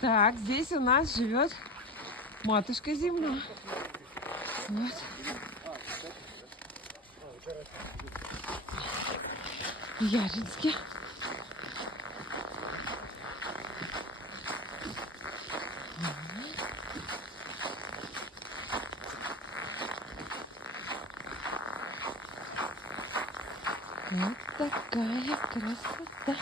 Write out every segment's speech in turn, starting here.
Так, здесь у нас живет матушка земля. Вот. В Яринске. Вот такая красота.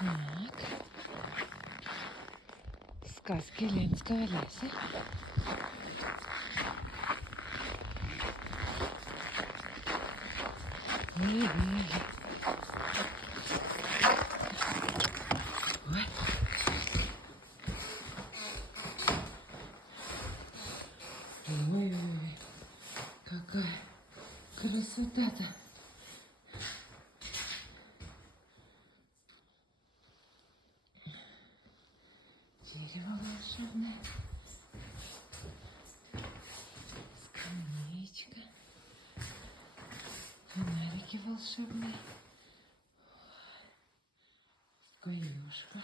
Так. Сказки Ленского леса. Ой-ой-ой. Ой. Ой-ой-ой. Какая красота-то. Дерево волшебное. Скамеечка. Фонарики волшебные. Коюшка.